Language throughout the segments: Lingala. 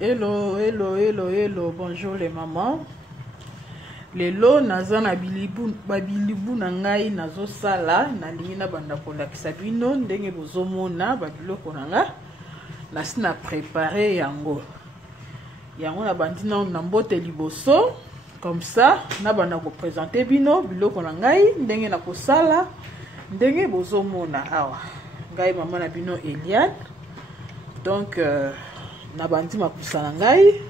Hello, hello, hello, hello, bonjour les mamans. Lelo naza na babilibu na ngai nazo sala na lingi na banda kolakisa bino ndenge bozomona babiloko na nga nasi na préparer yango na bandi na mbote liboso comme ça na banda ko présenter bino biloko na ngai ndenge na kosala ndenge bozomona awa ngai mama na bino Eliane. Donc na bandi makusana ngai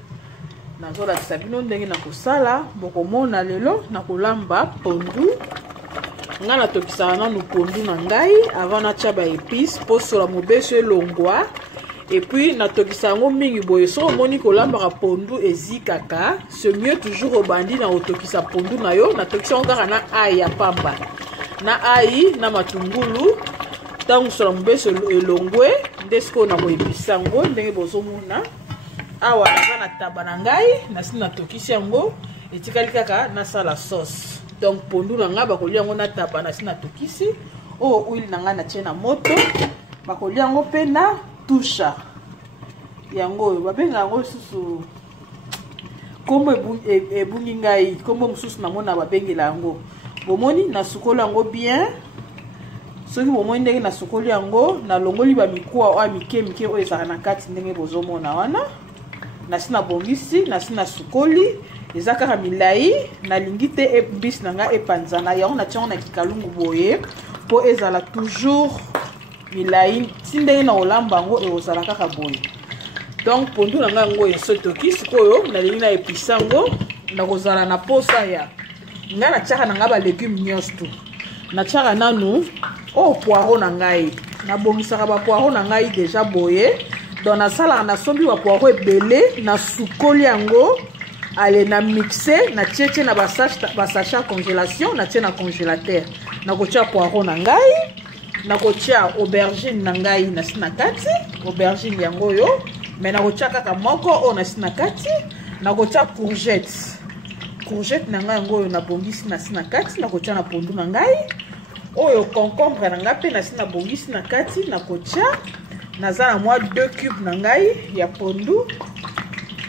nazolakisa bino ndenge na kosala bokomona lelo na kolamba pondu nga natokisaka nanu pondu na ngai avant natia ba épice posola mobeso elongwa et puis natokisa yango mingi boye so omoni kolambaka pondu ezikaka c'est mieux toujours obandi na otokisa pondu na yo natokisa yango kaka na ai ya pamba na ai na matungulu ntango sola mobeso elongwe nde sikoyo na koyebisa yango ndenge bozomona awa naza na taba na ngai nasi natokisi yango etikali kaka nasala sauce. Donc pondu na ngai bakolia yango na taba nasi natokisi oyo huile na ngai natie na moto bakolia yango mpe na tusha yango oyo babenga yango lisusu kombo ebungi ngai kombo mosusu nango na babengela yango bomoni nasukoli yango bien soki bomoni ndenge nasukoli yango nalongoli bamikuwa oyo mike mike oyo ezalaka na kati ndenge bozomona wana nasi na bongisi nasi na sukoli eza kaka milai nalingi te mbisi na nga epanzana yango natia yango na kikalungu boye mpo ezala toujours milai ti ndenge na olamba yango ekozala kaka boye. Donc pondu na nga yango esotoki sikoyo nalingi na episa yango nakozala na posa ya nga natiaka na nga balégume nyonso tu natiaka nanu oyo poiro na ngai nabongisaka bapoiro na ngai deja boye donc nasalaka nasombi bapoiro ebele nasukoli yango ale na mixe natie na basachet congélation natie na congélateur nakotia poiro na ngai nakotia aubergine na ngai nasi na kati aubergine yango oyo me nakotia kaka moko oyo nasi na kati nakotia courgette na ngai yango oyo nabongisi nasi na kati nakotia na pondu na ngai oyo concombre na ngai mpe nasi na bongisi na kati nakotia naza na mwa 2 cubes na ngai ya pondu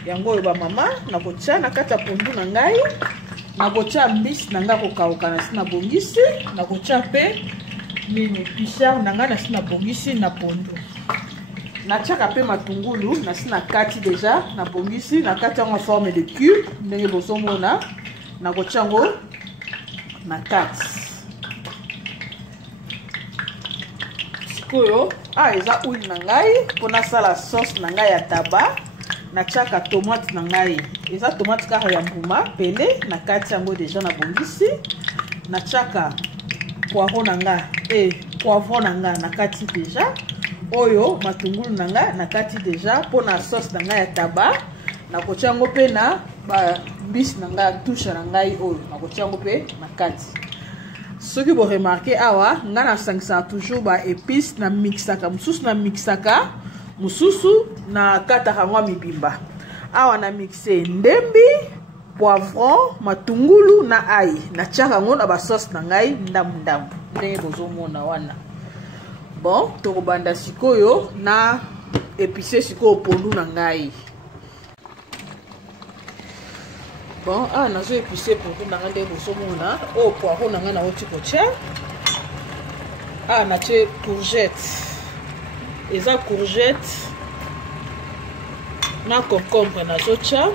yango oyo bamama nakotia na kati ya pondu na ngai nakotia mbisi na ngai kokauka nasi na bongisi nakotia mpe mini pichard na ngai nasi na bongisi na pondu natiaka mpe matungulu nasi na kati deja na bongisi na kati yango forme de cube ndenge bozomona nakotia yango na kati sikoyo eza huile na ngai mpo nasala sauce na ngai ya taba natiaka tomate na ngai eza tomate kaka ya mbuma pele na kati yango deja na bongisi natiaka poivron na ngai poivron na ngai na kati deja oyo matungulu na ngai na kati deja mpo na sauce na ngai ya taba nakotia yango mpe na mbisi na ngai tusha na ngai oyo nakotia yango mpe na kati. Soki bo remarquer awa nga nasangisaka toujours ba épice na mixaka mususu na kataka yango mibimba awa na mixe ndembi poivron matungulu na ai natiaka yango na basauce na ngai ndambu ndenge bozomona wana. Bon tokobanda sikoyo na épice sikoyo pondu na ngai. Bon nazo épicer pondu na ngai ndenge bozomona oyo poivron na ngai na oti kotia natie courgette eza courgette na concombre nazotia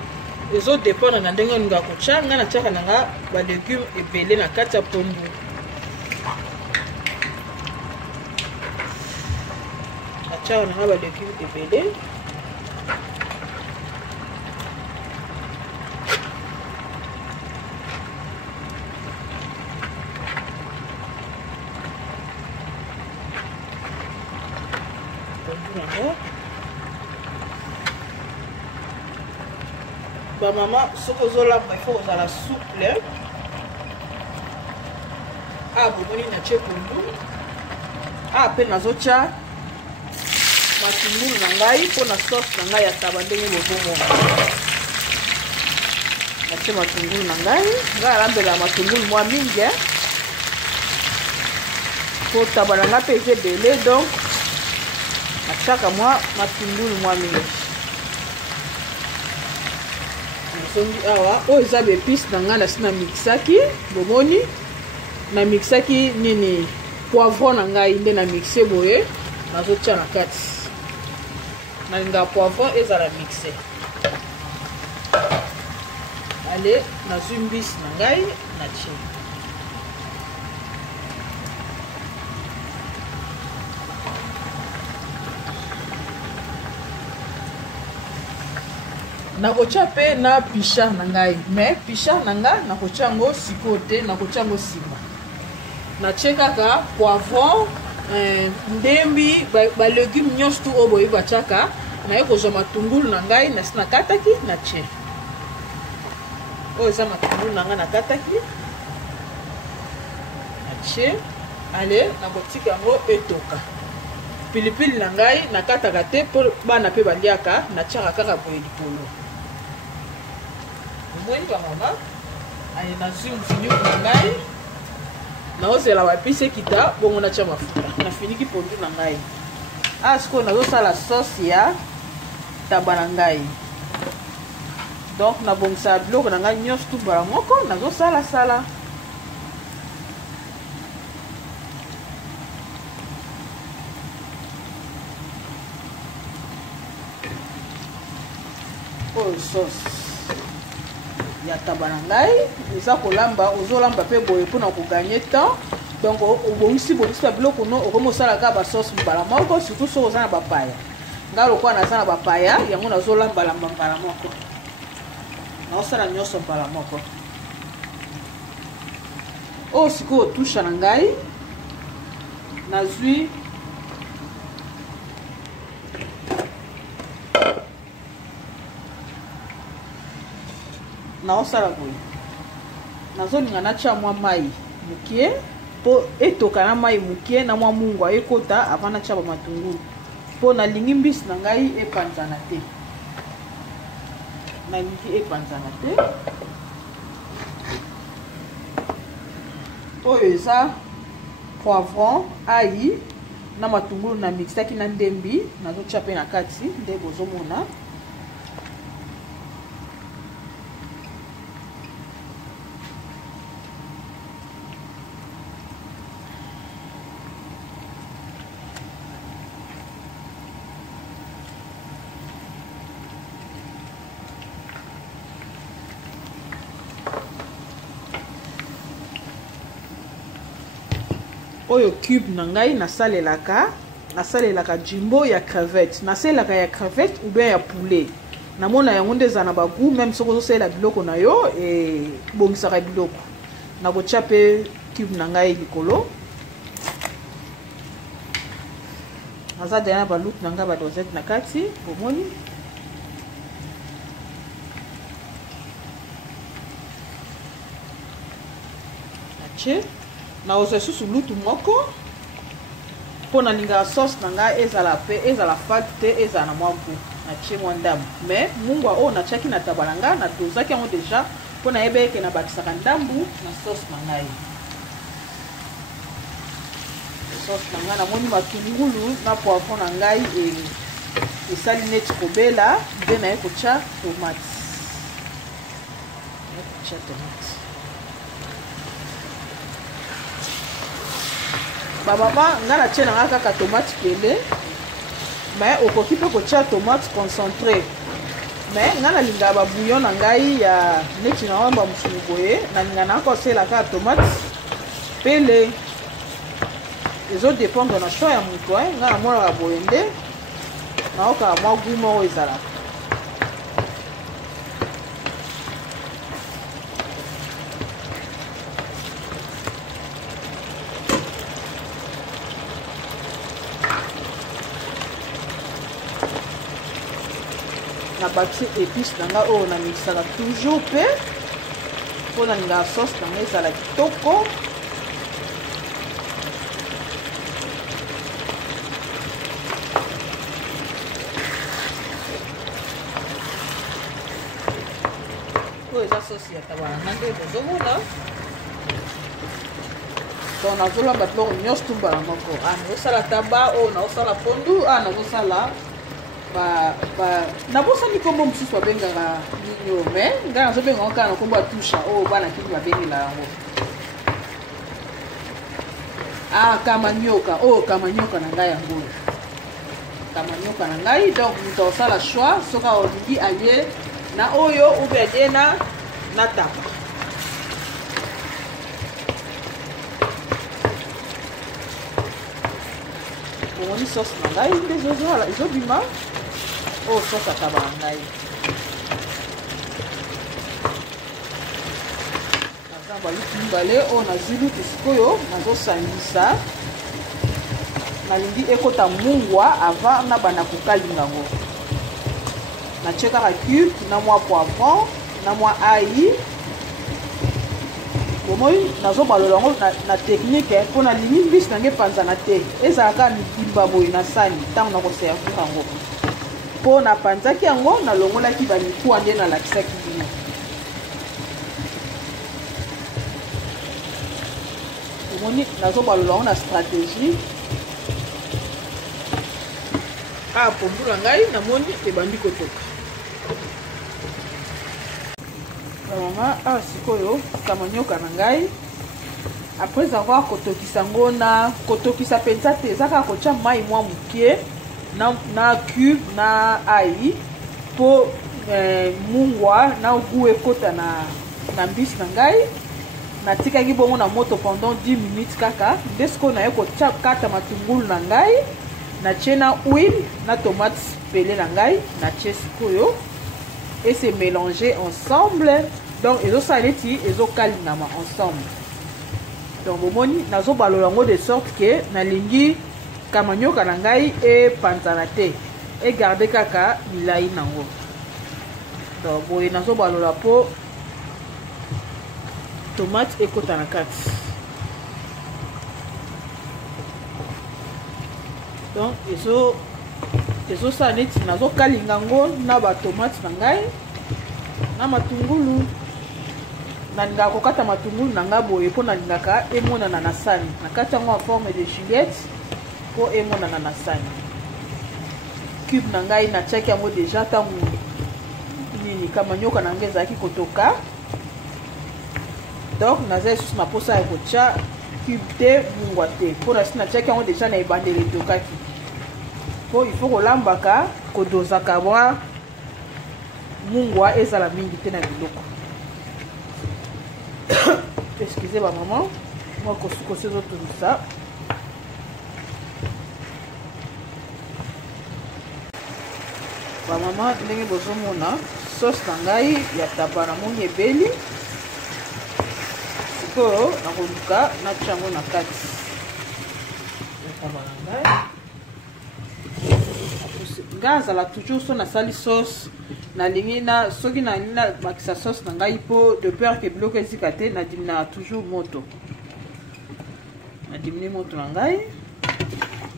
ezodépendre na ndenge olinga kotia ngai natiaka na nga balégume ebele na kati ya pondu natiaka na nga balégume ebele ba mama soko zolamba il faut ozala souple bomoni natie pondu mpe nazotia matungulu na ngai mpo na sauce na ngai ya taba ndenge bozomona natie matungulu na ngai alambela matungulu mwa mingi po taba na ngai mpe eza ebele donc natiaka mwa matungulu mwa mingi songi awa oyo eza épice na nga nasi na mixaki bomoni na mixaki nini poivron na ngai nde na mixe boye nazotia na kati nalinga poivron ezala mixe ale nazwi mbisi na ngai natie nakotia pe na pichard na ngai mais pichard na nga nakotia yango sikoyo te nakotia yango nsima natie kaka poivron ndembi balégume nyonso tu oyo boye batiaka naye kozwa matungulu na ngai nasi nakataki natie oyo eza matungulu na ngai nakataki natie ale nakotika yango etoka pilipili na ngai nakataka te mpo bana mpe baliaka natiaka kaka boye likolo omoni bamama ale nazwi mfiniku na ngai naozela bapise kita bongo natia mafuta nafiniki pondu na ngai sikoyo nazosala sauce ya taba na ngai donc nabongisaka biloko na ngai nyonso tu mbala moko nazosalasala oyo sauce ya taba na ngai eza kolamba ozolamba pe boye mpona koganye temps donc obongisi ya biloko no okomosalaka basauce mbala moko surtout soki oza na bapaya ngai lokola naza na bapaya yango nazolambalamba mbala moko naosala nyonso mbala moko oyo sikoyo tusha na ngai nazwi naosala boye nazolinga natia mwa mai mukie mpo etoka na mai mukie na mwa mungwa ekota avant natia bamatungulu mpo nalingi mbisi na ngai epanzana te oyo eza poivron ai na matungulu na mixaki na ndembi nazotia pe na kati nde bozomona oyo cube na ngai nasalelaka jimbo ya crevette nasalelaka ya crevette ou bien ya poulet namona yango nde eza na bagout même soki ozosalela biloko na yo ebongisaka biloko nakotia pe cube na ngai likolo naza deya na balutu na ngai badosette na kati bomoni natie naoza susu lutu moko mpo nalinga sauce na ngai ezala fade te ezala na mwa gout natie mwa ndambu mais mungwa oyo natiaki na taba na ngai natozaki yango deja mpo nayeba eke nabakisaka ndambu na sauce na ngai namoni matungulu na poivron na ngai esali neti kobela nde naye kotia tomate bamama nga natie na nga kaka tomate pele mais okoki mpe kotia tomate concentré mais nga nalingaka babouillon na ngai ya neti na wamba mosuni boye nalinga na kosela kaka tomate pele ezodépendre na choix ya moto nga namonaka boye nde naokaka mwa gout moko ezalaka nabakisi épice na ngai oyo namikisaka toujours pe mpo nalingaka sauce na ngai ezala kitoko oyo eza sauce ya tabana na nde bozomona donc nazolamba biloko nyonso tu mbala moko nazosala taba oyo nazosala pondu nazosala nabosani kombo mosusu babengaka nini mais ngai nazobenga ngo kaka na kombo ya tusha oyo bana kini babengela yango kamanyoka oyo kamanyoka na ngai yango kamanyoka na ngai donc moto osala choix soki olingi alie na oyo ube alie na tapa omoni sauce na ngai nde ezobima oyo sauce ataba na ngai naza balutu mibale oyo nazwi lutu sikoyo nazosangisa nalingi ekota mungwa avant nabanda kokalinga ngo natie kaka cube na mwa poivron na mwa ai bomoi nazobalola yango na technique mpo nalingi mbisi nange epanzana te ezalaka midimba boye na sani ntango nakoservir yango mpo napanzaki yango nalongolaki bamikuwa nde nalakisaki bino omoni nazobalola yango na stratégie pondu na ngai namoni ebandi kotoka mama sikoyo kamanyoka na ngai après avoir kotokisa ngo na kotokisa penza te eza kaka kotia mai mwa mokie na cube na ai mpo mungwa na gu ekota na mbisi na ngai natikaki bongo na moto pendant 10 minutes kaka nde sikoyo naye kotia kata matungulu na ngai natie na huile na tomate pele na ngai natie sikoyo et se mélanger ensemble donc ezosala neti ezokalingama ensemble donc bomoni nazobalola yango de sorte que nalingi kamanyoka na ngai epanzana te egarde kaka milai nango donc boye nazobalola mpo tomate ekota na kati donc ezosala neti nazokalinga ngo na batomate na ngai na matungulu nalingaka kokata matungulu na ngai boye mpo nalingaka emonana na sani nakati yango en forme de juliette mpo emonana na sani cube na ngai natiaki yango deja ntango nini kamanyoka na ngai ezalaki kotoka donc naza lisusu na mposa ya kotia cube te mungwa te mpo nasi natiaki yango deja na ebandeli etokaki po il faut kolambaka kodozaka mwa mungwa ezala mingi te na biloko excusez ba maman moi kosukosi ezotungisa ba maman ndenge bozomona sauce na ngai ya taba na moni ebeli sikoyo nakoluka natia yango na kati ya taba na ngai ngai azala toujours so nasali sauce nalingi na soki nalingi nabakisa sauce na ngai mpo de peur ke biloko ezika te nadiminaka toujours moto nadimini moto na ngai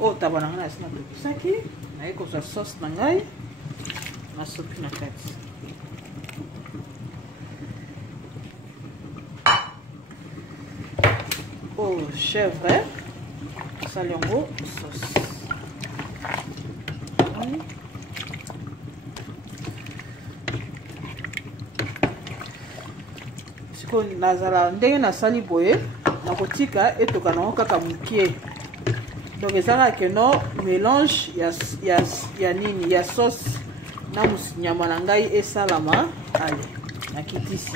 oyo taba na ngai nasi natokisaki naye kozwa sauce na ngai nasopi na kati oyo chèvre osali yango sauce siko nazala ndenge nasali boye nakotika etoka nango kaka mokie donc ezalaka keno mélange ya nini ya sauce na nyama na ngai esalama ale nakitisi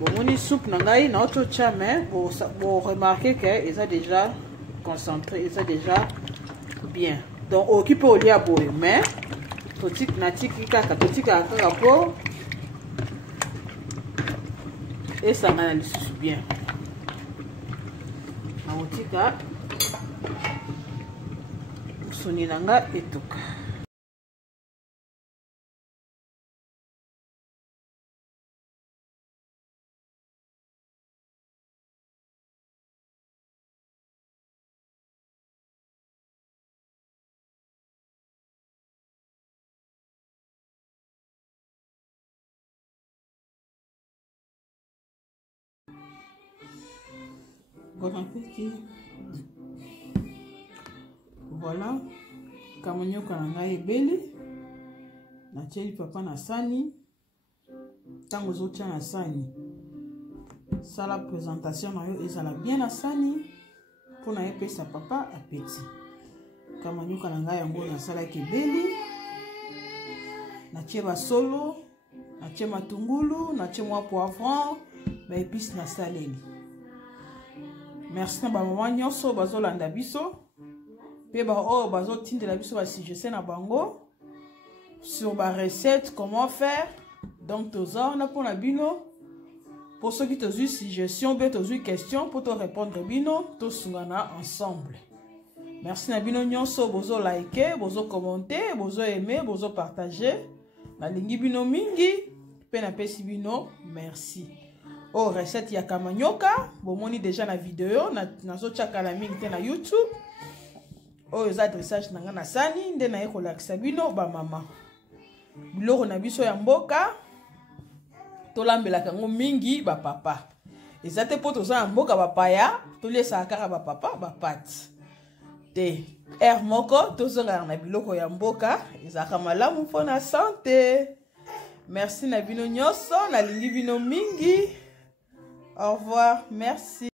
bomoni soupe na ngai naototia mais boremarke ke eza déjà concentré eza déjà bien donc okipe olia boye mais natiki kaka totikaka kaka mpo esangana lisusu bien nakotika soni na nga etoka Bon appétit. Voilà, kamanyoka na ngai ebeli natie papa na sani tango ozotia na sani sala présentation na yo ezala bien na sani mpona yepesa papa apeti kamanyuka na ngai yango nasalaki ebeli natie basolo natie matungulu natie mwa poivron baépice nasaleli. Merci na bamama nyonso bazolanda biso mpe baoyo bazotindela biso basuggestion na bango sur ba recette comment faire. Donc toza na mpona bino pour ceux qui tozwi suggestion mpe tozwi question pour te répondre bino tosungana ensemble. Merci na bino nyonso bozo like bozo commenter bozo aimer bozo partager nalingi bino mingi mpe napesi bino merci. Oh recette ya kamanyoka bomoni déjà na vidéo nazotiaka na mingi te na YouTube. Oh eza dressage nanga na sani nde naye kolakisa bino bamama biloko na biso ya mboka tolambelaka yango mingi bapapa eza te mpo toza na mboka bapaya toliesaka kaka bapapa bapati te aire moko tozongaka na biloko ya mboka ezalaka malamu mpona sante. Merci na bino nyonso nalingi bino mingi. Au revoir, merci.